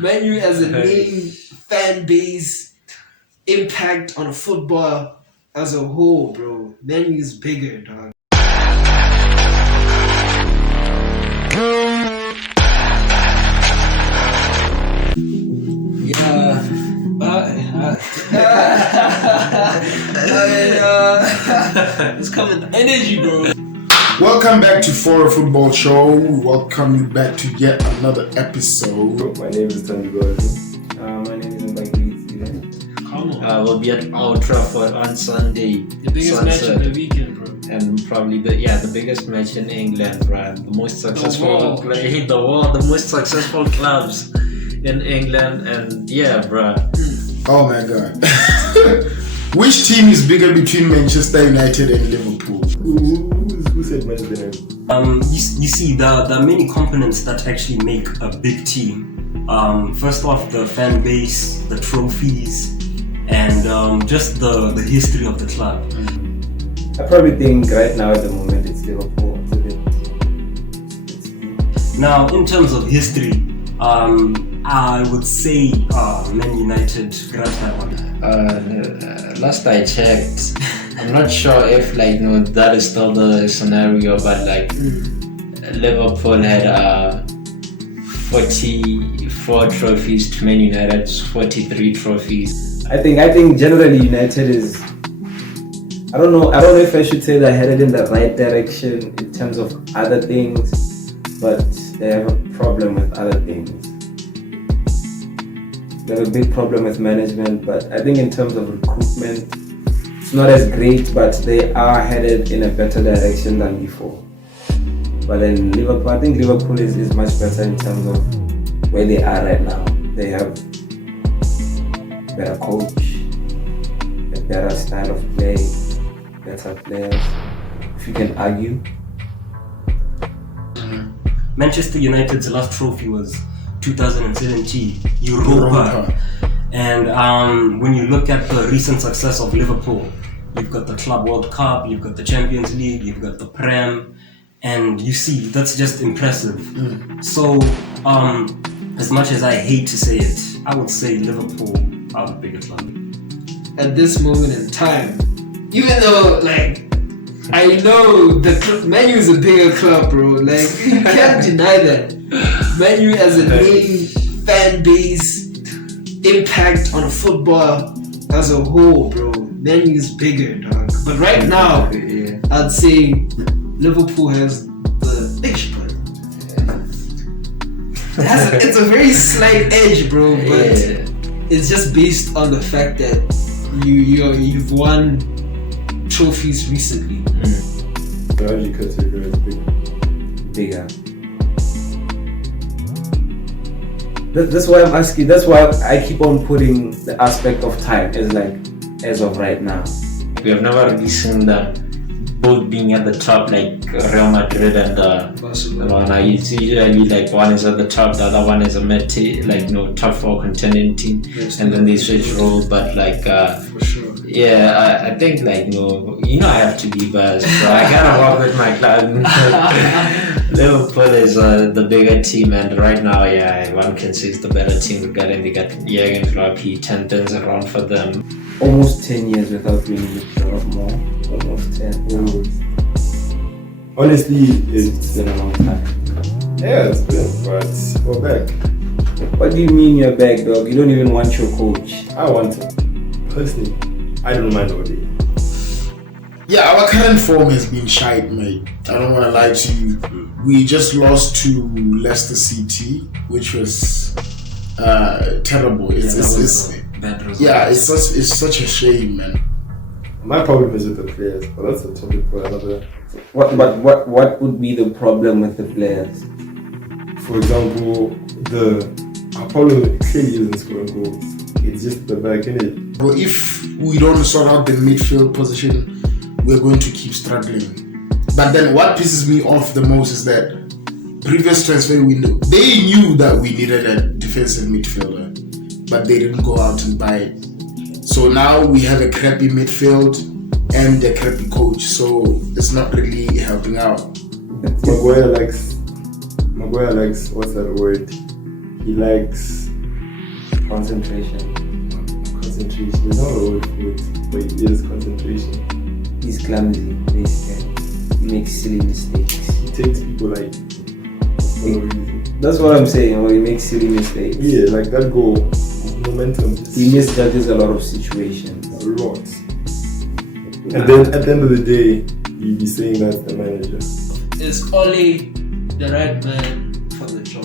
Man U as a name, fan base, impact on football as a whole, bro. Man U is bigger, dog. Yeah, it's coming. Energy, bro. Welcome back to For a Football Show. Welcome you back to yet another episode. My name is Tony Gordon. My name is Mbangiti. Come on. We'll be at Old Trafford on Sunday. The biggest match of the weekend, bro. And probably the biggest match in England, right? The most successful the most successful clubs in England, and yeah, bro. Oh my god. Which team is bigger between Manchester United and Liverpool? Who said Manchester United? You see, there are many components that actually make a big team. First off, the fan base, the trophies, and just the history of the club. I probably think right now at the moment it's Liverpool. Now, in terms of history, I would say Man United grabbed that one. Last I checked, I'm not sure if that is still the scenario, but Liverpool had 44 trophies to Man United's 43 trophies. I think generally United is, I don't know if I should say they're headed in the right direction in terms of other things, but they have a problem with other things. They have a big problem with management, but I think in terms of recruitment, it's not as great, but they are headed in a better direction than before. But then Liverpool, I think Liverpool is much better in terms of where they are right now. They have a better coach, a better style of play, better players, if you can argue. Manchester United's last trophy was 2017 Europa. And when you look at the recent success of Liverpool, you've got the Club World Cup, you've got the Champions League, you've got the Prem, and you see that's just impressive. So as much as I hate to say it, I would say Liverpool are the bigger club. At this moment in time, even though I know Man U is a bigger club, bro. You can't deny that. Man U as a name, fan base, impact on football as a whole, bro. Man U is bigger, dog. But right now, I'd say Liverpool has the edge, but it's a very slight edge, bro. But it's just based on the fact that you've won trophies recently. So how do you categorize Bigger. That's why I'm asking. That's why I keep on putting the aspect of time as of right now. We have never really seen them both being at the top, like Real Madrid and Barcelona. It's usually one is at the top, the other one is a mid top 4 contending team, and then they switch roles. But for sure. Yeah, I think I have to be biased, so I gotta walk with my club. Liverpool is the bigger team, and right now, one can say it's the better team. They got Jurgen Klopp, he turned things around for them. Almost 10 years without winning the more. Almost 10. Honestly, It's been a long time. yeah, it's been, but we're back. What do you mean you're back, dog? You don't even want your coach. I want it. Personally, I don't mind all day. Yeah, our current form has been shite, mate. I don't want to lie to you. We just lost to Leicester City, which was terrible. Bad result. It's such a shame, man. My problem is with the players, but that's a topic for another. What would be the problem with the players? For example, our problem clearly isn't scoring goals. It's just the back in it. Bro, if we don't sort out the midfield position, we're going to keep struggling. But then what pisses me off the most is that previous transfer window, they knew that we needed a defensive midfielder, but they didn't go out and buy it. So now we have a crappy midfield and a crappy coach, so it's not really helping out. Maguire likes, what's that word? He likes Concentration. Concentration. It's not a word for it, but it is concentration. He's clumsy, basically. He makes silly mistakes. He takes people like for no reason. That's what I'm saying, when he makes silly mistakes. Yeah, like that goal. Momentum. He misjudges a lot of situations. A lot. And then at the end of the day, you'd be saying that's the manager. Is Ole the right man for the job?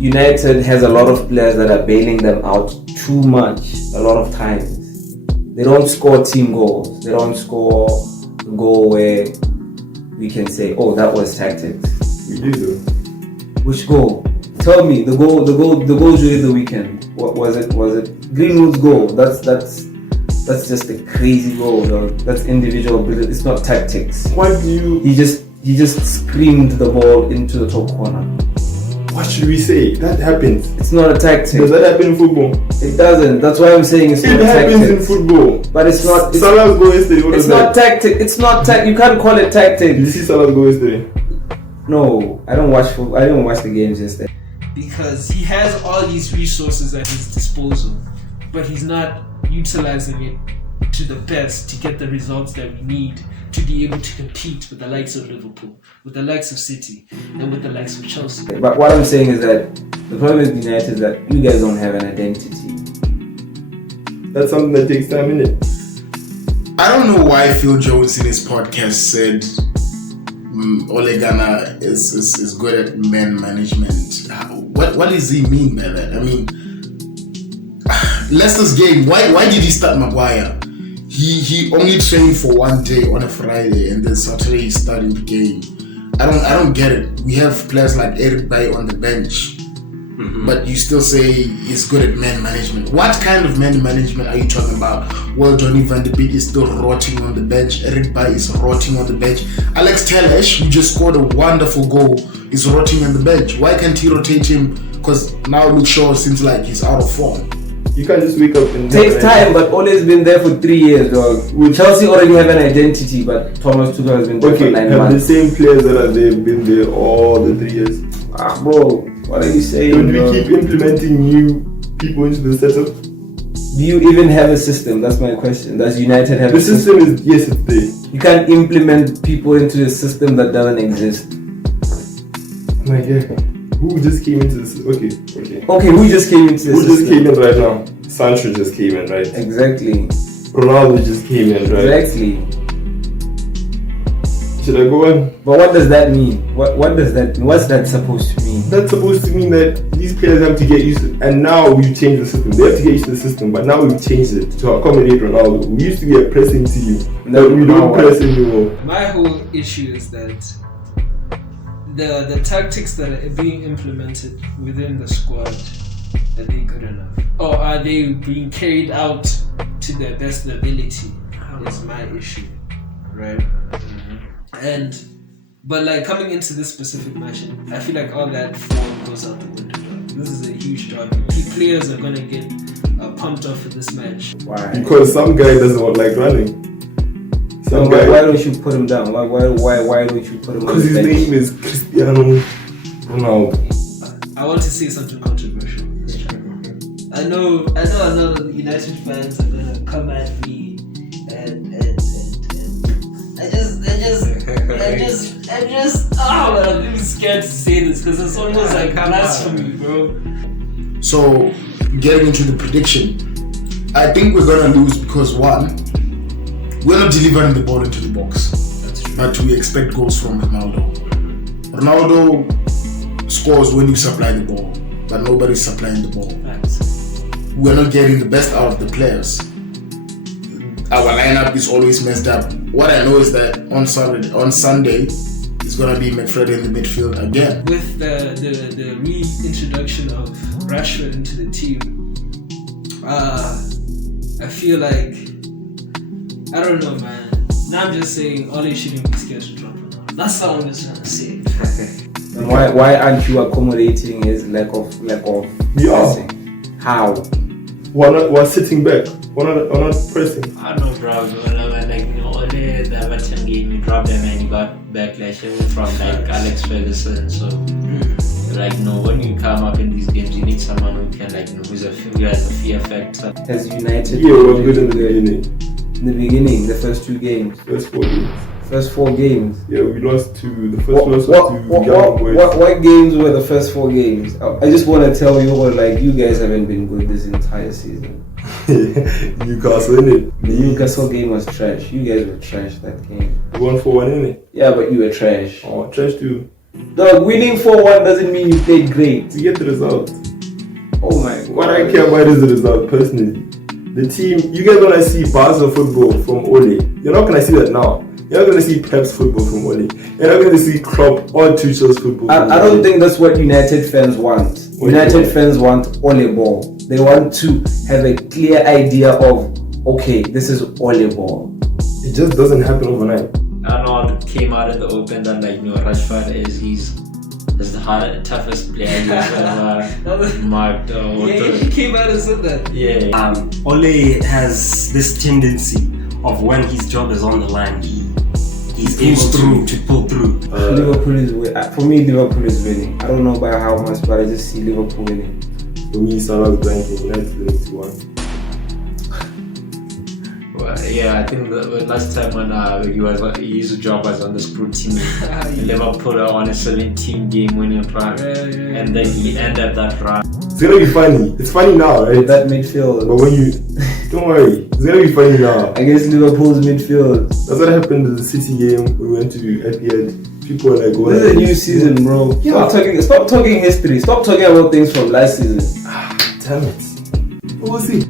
United has a lot of players that are bailing them out too much, a lot of times. They don't score team goals. They don't score a goal where we can say, oh, that was tactics. We do though. Which goal? Tell me, the goal during the weekend. What was it? Was it Greenwood's goal? That's just a crazy goal, though. That's individual ability. It's not tactics. What do you... He just screamed the ball into the top corner. What should we say? That happens. It's not a tactic. Does that happen in football? It doesn't. That's why I'm saying it's not It happens tactic. in football. But it's not. Salah's goal yesterday. What It's was not that? tactic. It's not tactic. You can't call it tactic. Did you see Salah's goal yesterday? No, I don't watch football. I didn't watch the games yesterday. Because he has all these resources at his disposal, but he's not utilizing it to the best to get the results that we need to be able to compete with the likes of Liverpool, with the likes of City, and with the likes of Chelsea. But what I'm saying is that the problem with United is that you guys don't have an identity. That's something that takes time, innit? I don't know why Phil Jones in his podcast said Ole Gunnar is good at man management. What does he mean by that? I mean, Leicester's game, why did he start Maguire? He only trained for one day on a Friday and then Saturday he's starting the game. I don't get it. We have players like Eric Bailly on the bench, but you still say he's good at man management. What kind of man management are you talking about? Well, Johnny van de Beek is still rotting on the bench. Eric Bailly is rotting on the bench. Alex Telles, who just scored a wonderful goal, is rotting on the bench. Why can't he rotate him? Because now Luke Shaw seems like he's out of form. You can't just wake up and... It takes time, but Ole's been there for 3 years, dog. Chelsea already have an identity, but Thomas Tuchel has been there for 9 have months. the same players that are there been there all the 3 years? Ah, bro, what are you saying? Don't bro? we keep implementing new people into the setup? Do you even have a system? That's my question. Does United have The a system? system is, yes, it's there. You can't implement people into a system that doesn't exist. My God. Who just came into this? Okay. Okay, who just came into the Who system? just came in right now? Sancho just came in, right? Exactly. Ronaldo just came in, right? Exactly. Should I go on? But what does that mean? What does that mean? What's that supposed to mean? That's supposed to mean that these players have to get used to it. And now we've changed the system. They have to get used to the system, but now we've changed it to accommodate Ronaldo. We used to be a pressing team. No, we now don't what? press anymore. My whole issue is that the tactics that are being implemented within the squad, are they good enough? Or are they being carried out to their best ability? Is my issue, right? But like coming into this specific match, I feel like all that form goes out the window. This is a huge job. Players are gonna get pumped up for this match. Why? Because some guy doesn't like running. Some why guy. don't you put him down? Why don't you put him on Because the his bench? name is Cristiano Ronaldo. I want to say something controversial. I know a lot of United fans are gonna come at me and I'm even scared to say this because it's almost like blasphemy, bro. So, getting into the prediction, I think we're gonna lose because one, we're not delivering the ball into the box. That's true. But we expect goals from Ronaldo. Ronaldo scores when you supply the ball, but nobody's supplying the ball. Facts. We're not getting the best out of the players. Our lineup is always messed up. What I know is that on Sunday, it's gonna be McFred in the midfield again. With the reintroduction of Rashford into the team, I feel like, I don't know, man. Now I'm just saying Ole shouldn't be scared to drop Ronaldo. That's all I'm just gonna say. And why aren't you accommodating his lack of We are. pressing? How? We're sitting back. We're not pressing. I don't know, bro. All the Everton game, you dropped them and you got backlash even from like Alex Ferguson. So like, when you come up in these games, you need someone who can, like, who has a fear factor. Has United Yeah, it was good in the beginning. in the beginning, the first 2 games. First 4 games. First 4 games. Yeah, we lost to the first loss was to Young Boys. What games were the first 4 games? I just want to tell you all, like, you guys haven't been good this entire season. Newcastle, innit? The Newcastle game was trash. You guys were trash that game. We won 4-1, innit? Yeah, but you were trash. Oh, trash too. Dog, winning 4-1 doesn't mean you played great. To get the result. Oh my god. What I care about is the result, personally. The team, you guys want to see Barca football from Ole. You're not going to see that now. You're not going to see Pep's football from Ole. You're not going to see Klopp or Tuchel's football. I don't think that's what United fans want. United fans want Ole ball. They want to have a clear idea of, okay, this is Ole ball. It just doesn't happen overnight. Arnold came out in the open that, like, Rashford is the toughest player he's ever marked. He came out and said that. Yeah. Ole has this tendency of when his job is on the line, he's able to pull through. Liverpool is for me. Liverpool is winning. I don't know by how much, but I just see Liverpool winning. For me, Salah's blanking. United winning 2-1. Well, yeah, I think the last time when his job was on the scrutiny, Liverpool on a 17 game winning run, and then he ended that run. It's gonna be funny. It's funny now, right? That midfield. But when you don't worry, it's gonna be funny now. Against Liverpool's midfield. That's what happened in the City game. We went to Etihad. People were like, "This is a new season, bro. Yeah. Stop talking history. Stop talking about things from last season." Damn it. We'll see.